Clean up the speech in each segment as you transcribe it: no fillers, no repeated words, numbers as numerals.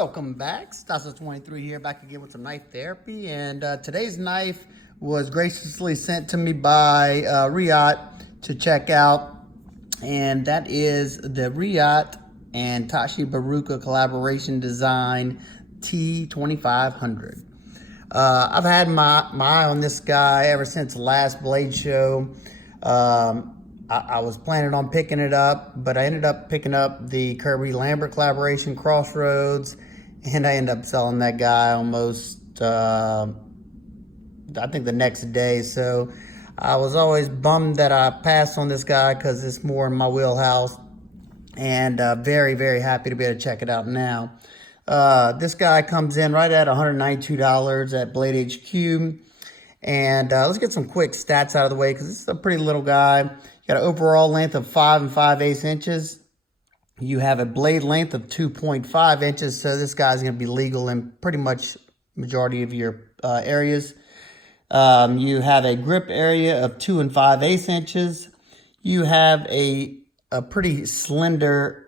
Welcome back. Tashi23 here, back again with some knife therapy. And today's knife was graciously sent to me by Reate to check out. And that is the Reate and Tashi Bharucha collaboration design T2500. I've had my eye on this guy ever since the last Blade show. I was planning on picking it up, but I ended up picking up the Kirby Lambert collaboration Crossroads, and I ended up selling that guy almost, I think the next day. So I was always bummed that I passed on this guy because it's more in my wheelhouse, and very, very happy to be able to check it out now. This guy comes in right at $192 at Blade HQ. And let's get some quick stats out of the way because this is a pretty little guy. You got an overall length of 5 5/8 inches. You have a blade length of 2.5 inches. So this guy's going to be legal in pretty much majority of your areas. You have a grip area of 2 5/8 inches. You have a pretty slender,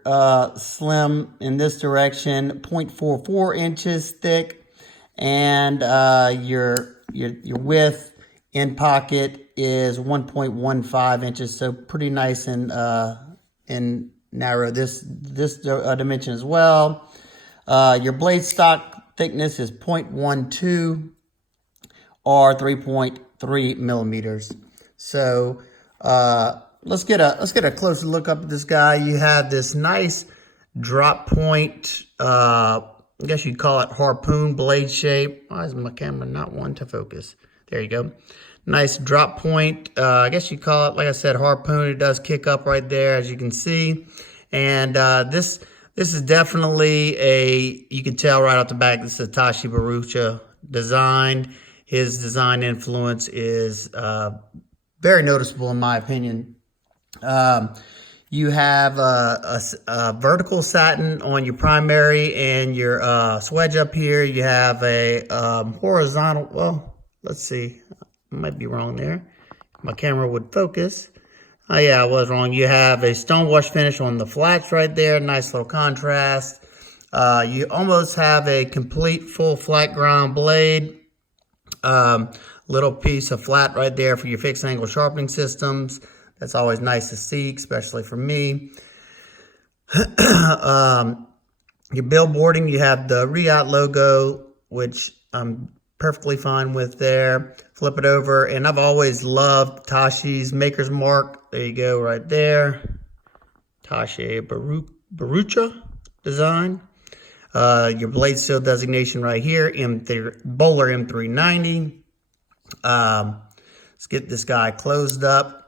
slim in this direction, 0.44 inches thick. And your width in pocket is 1.15 inches, so pretty nice and narrow this dimension as well. Your blade stock thickness is 0.12 or 3.3 millimeters. So let's get a closer look up at this guy. You have this nice drop point. I guess you'd call it harpoon blade shape. Why is my camera not wanting to focus? There you go. Nice drop point. I guess you call it, like I said, harpoon. It does kick up right there, as you can see. And this is definitely you can tell right off the back, this is a Tashi Bharucha design. His design influence is very noticeable in my opinion. You have a vertical satin on your primary and your swedge up here. You have a horizontal, well, let's see. I might be wrong there. My camera would focus. Oh yeah, I was wrong. You have a stonewash finish on the flats right there. Nice little contrast. You almost have a complete full flat ground blade. Little piece of flat right there for your fixed angle sharpening systems. That's always nice to see, especially for me. Your billboarding, you have the Reate logo, which I'm perfectly fine with there. Flip it over, and I've always loved Tashi's Maker's Mark. There you go, right there. Tashi Bharucha design. Your blade seal designation right here, Bowler M390. Let's get this guy closed up.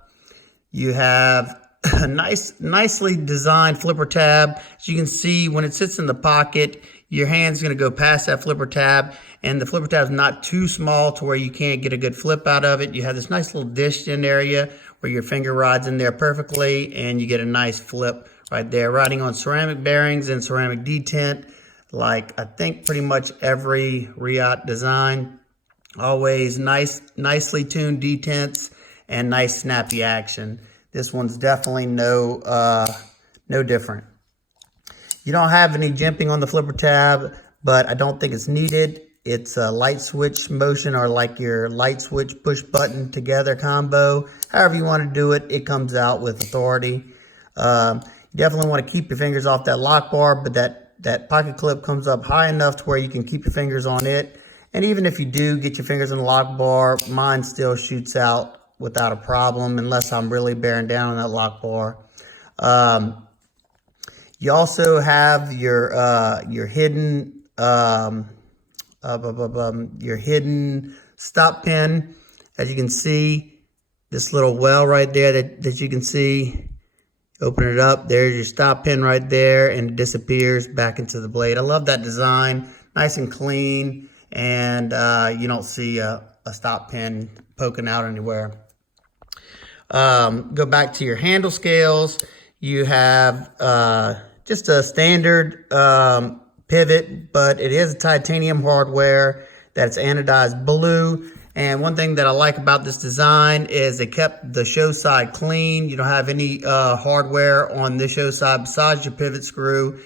You have a nicely designed flipper tab. As you can see, when it sits in the pocket, your hand's going to go past that flipper tab, and the flipper tab is not too small to where you can't get a good flip out of it. You have this nice little dished in area where your finger rides in there perfectly, and you get a nice flip right there. Riding on ceramic bearings and ceramic detent, like I think pretty much every Reate design. Always nicely tuned detents and nice snappy action. This one's definitely no different. You don't have any jimping on the flipper tab, but I don't think it's needed. It's a light switch motion, or like your light switch push button together combo. However you want to do it, it comes out with authority. You definitely want to keep your fingers off that lock bar, but that pocket clip comes up high enough to where you can keep your fingers on it. And even if you do get your fingers in the lock bar, mine still shoots out without a problem, unless I'm really bearing down on that lock bar. You also have your hidden stop pin. As you can see, this little well right there that you can see. Open it up. There's your stop pin right there, and it disappears back into the blade. I love that design. Nice and clean, and you don't see a stop pin poking out anywhere. Go back to your handle scales. You have just a standard pivot, but it is a titanium hardware that's anodized blue. And one thing that I like about this design is they kept the show side clean. You don't have any hardware on the show side besides your pivot screw.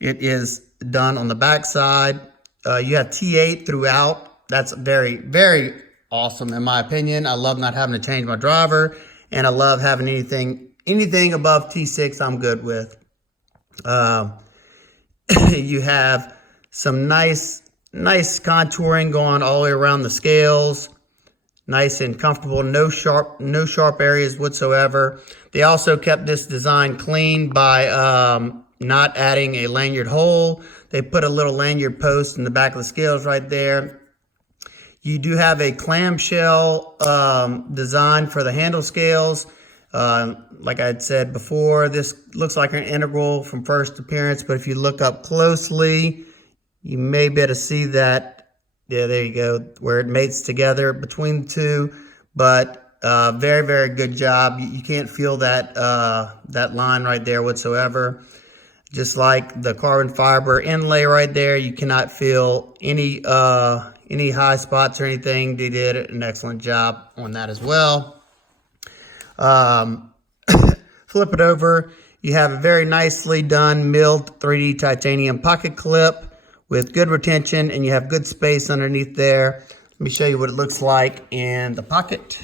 it is done on the back side. You have T8 throughout. That's very, very awesome in my opinion. I love not having to change my driver, and I love having anything above T6 I'm good with. You have some nice contouring going all the way around the scales. Nice and comfortable, no sharp areas whatsoever. They also kept this design clean by not adding a lanyard hole. They put a little lanyard post in the back of the scales right there. You do have a clamshell design for the handle scales. Like I had said before, this looks like an integral from first appearance, but if you look up closely, you may be able to see that. Yeah, there you go, where it mates together between the two. But very, very good job. You can't feel that that line right there whatsoever. Just like the carbon fiber inlay right there, you cannot feel any high spots or anything. They did an excellent job on that as well. Flip it over. You have a very nicely done milled 3D titanium pocket clip with good retention, and you have good space underneath there. Let me show you what it looks like in the pocket.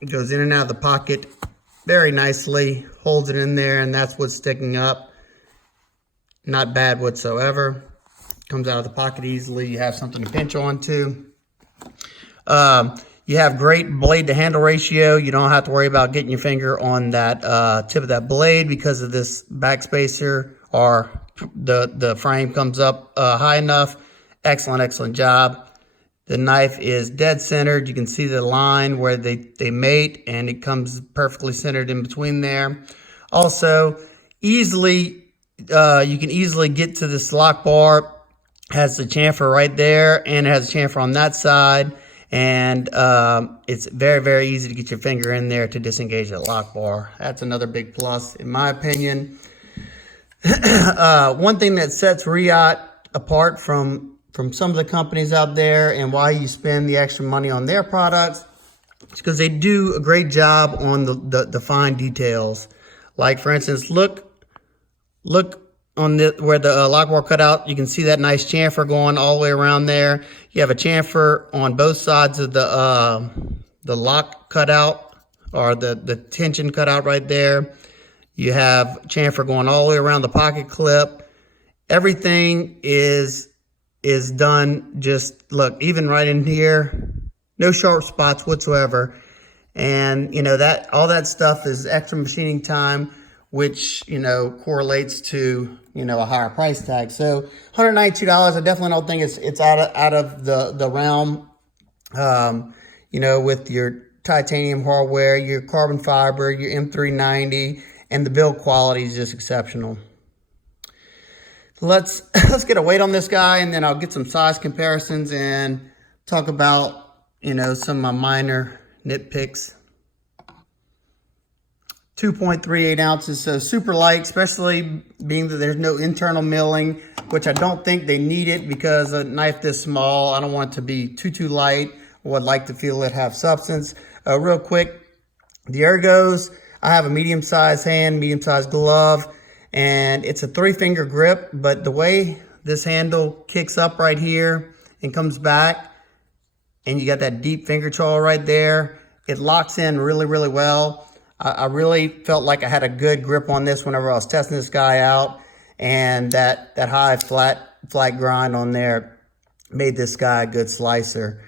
It goes in and out of the pocket very nicely, holds it in there, and that's what's sticking up. Not bad whatsoever. Comes out of the pocket easily. You have something to pinch onto. You have great blade to handle ratio. You don't have to worry about getting your finger on that tip of that blade because of this back spacer, or the frame comes up high enough. Excellent job. The knife is dead centered. You can see the line where they mate, and it comes perfectly centered in between there. Also, you can easily get to this lock bar. Has the chamfer right there, and it has a chamfer on that side. And it's very, very easy to get your finger in there to disengage that lock bar. That's another big plus, in my opinion. One thing that sets Reate apart from some of the companies out there, and why you spend the extra money on their products, is because they do a great job on the fine details. Like, for instance, look on where the lock bar cut out. You can see that nice chamfer going all the way around there. You have a chamfer on both sides of the lock cutout, or the tension cutout right there. You have chamfer going all the way around the pocket clip. Everything is done, just look, even right in here, no sharp spots whatsoever. And you know, that all that stuff is extra machining time, which, you know, correlates to, you know, a higher price tag. So $192, I definitely don't think it's out of the realm. You know, with your titanium hardware, your carbon fiber, your M390, and the build quality is just exceptional. Let's get a weight on this guy, and then I'll get some size comparisons and talk about, you know, some of my minor nitpicks. 2.38 ounces, so super light, especially being that there's no internal milling, which I don't think they need it, because a knife this small, I don't want it to be too light. I would like to feel it have substance. Real quick, the ergos, I have a medium-sized hand, medium-sized glove, and it's a 3-finger grip, but the way this handle kicks up right here and comes back, and you got that deep finger trawl right there, it locks in really well. I really felt like I had a good grip on this whenever I was testing this guy out, and that high flat grind on there made this guy a good slicer.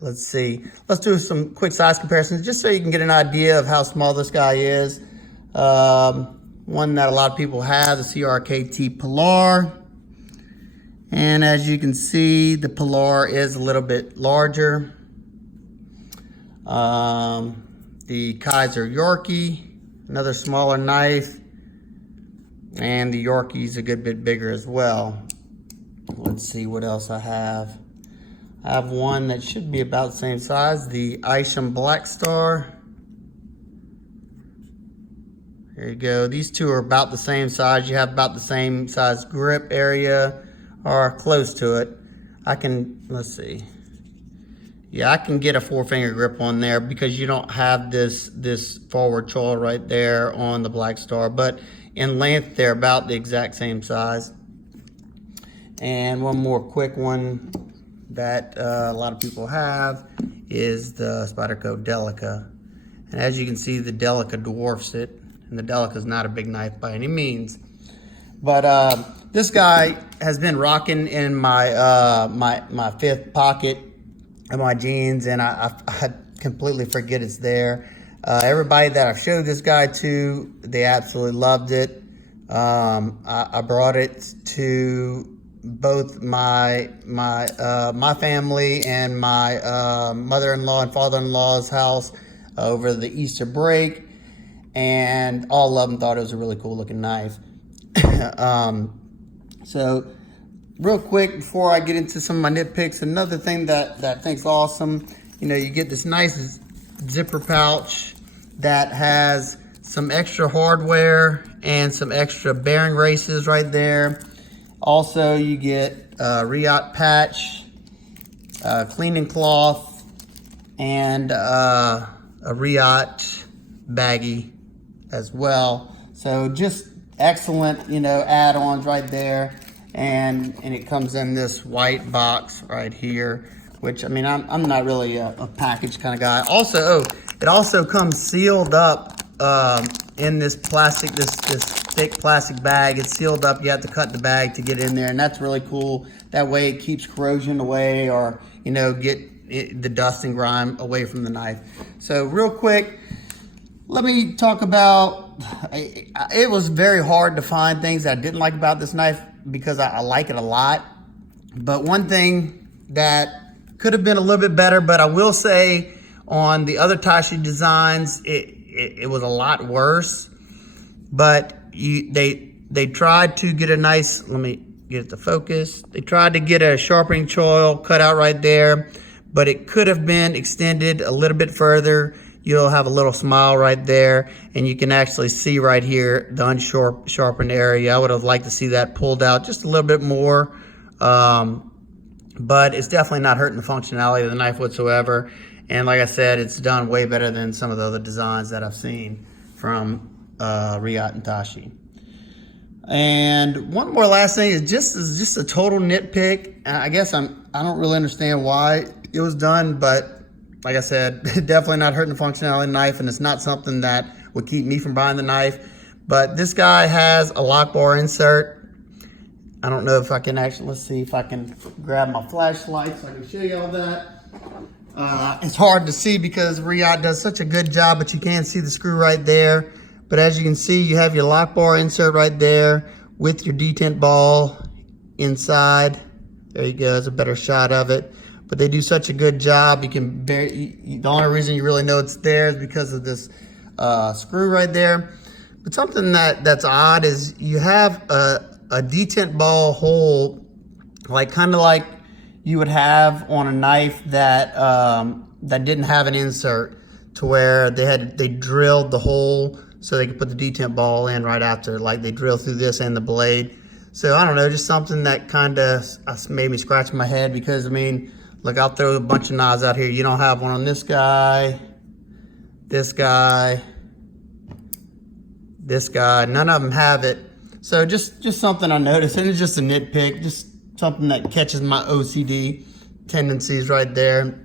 Let's see. Let's do some quick size comparisons just so you can get an idea of how small this guy is. One that a lot of people have, the CRKT Pilar. And as you can see, the Pilar is a little bit larger. The Kaiser Yorkie, another smaller knife. And the Yorkie's a good bit bigger as well. Let's see what else I have. I have one that should be about the same size, the Isham Black Star. There you go. These two are about the same size. You have about the same size grip area, or close to it. Let's see. Yeah, I can get a 4-finger grip on there because you don't have this forward choil right there on the Black Star, but in length, they're about the exact same size. And one more quick one that a lot of people have is the Spyderco Delica. And as you can see, the Delica dwarfs it, and the Delica is not a big knife by any means. But this guy has been rocking in my my fifth pocket of my jeans, and I completely forget it's there. Everybody that I've showed this guy to, they absolutely loved it. I brought it to both my family and my mother-in-law and father-in-law's house over the Easter break, and all of them thought it was a really cool looking knife. So real quick before I get into some of my nitpicks, another thing that I think's awesome, you get this nice zipper pouch that has some extra hardware and some extra bearing races right there. Also, you get a Reate patch, cleaning cloth, and a Reate baggie as well. So just excellent, add-ons right there. And it comes in this white box right here, which, I'm not really a package kind of guy. Also, it also comes sealed up in this plastic, this thick plastic bag. It's sealed up. You have to cut the bag to get in there, and that's really cool. That way it keeps corrosion away, or, get the dust and grime away from the knife. So real quick, let me talk about, it was very hard to find things that I didn't like about this knife because I like it a lot. But one thing that could have been a little bit better, but I will say on the other Tashi designs, it was a lot worse. But they tried to get a nice, let me get it to focus. They tried to get a sharpening choil cut out right there, but it could have been extended a little bit further. You'll have a little smile right there, and you can actually see right here the unsharpened area. I would have liked to see that pulled out just a little bit more, but it's definitely not hurting the functionality of the knife whatsoever. And like I said, it's done way better than some of the other designs that I've seen from Reate and Tashi. And one more last thing is just a total nitpick. I guess I don't really understand why it was done, but like I said, definitely not hurting the functionality of the knife, and it's not something that would keep me from buying the knife. But this guy has a lock bar insert. I don't know if I can actually, let's see if I can grab my flashlight so I can show you all that. It's hard to see because Reate does such a good job, but you can see the screw right there. But as you can see, you have your lock bar insert right there with your detent ball inside. There you go, it's a better shot of it. But they do such a good job. You can the only reason you really know it's there is because of this screw right there. But something that's odd is you have a detent ball hole, kind of like you would have on a knife that that didn't have an insert, to where they drilled the hole so they could put the detent ball in right after. Like they drill through this and the blade. So I don't know, just something that kind of made me scratch my head, because look, I'll throw a bunch of knives out here. You don't have one on this guy, this guy, this guy. None of them have it. So just something I noticed, and it's just a nitpick, just something that catches my OCD tendencies right there.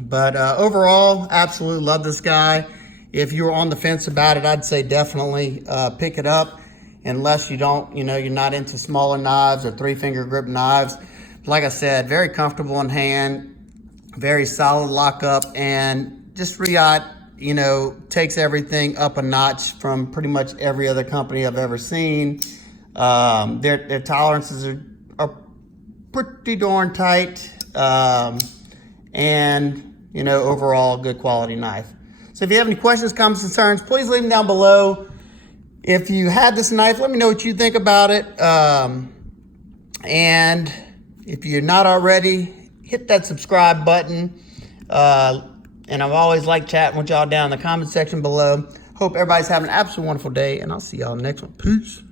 But overall, absolutely love this guy. If you were on the fence about it, I'd say definitely pick it up, unless you don't, you're not into smaller knives or 3-finger grip knives. Like I said, very comfortable in hand, very solid lockup, and just Reate, takes everything up a notch from pretty much every other company I've ever seen. Their tolerances are pretty darn tight, and overall good quality knife. So if you have any questions, comments, concerns, please leave them down below. If you had this knife, let me know what you think about it. And if you're not already, hit that subscribe button. And I've always liked chatting with y'all down in the comment section below. Hope everybody's having an absolutely wonderful day, and I'll see y'all in the next one. Peace.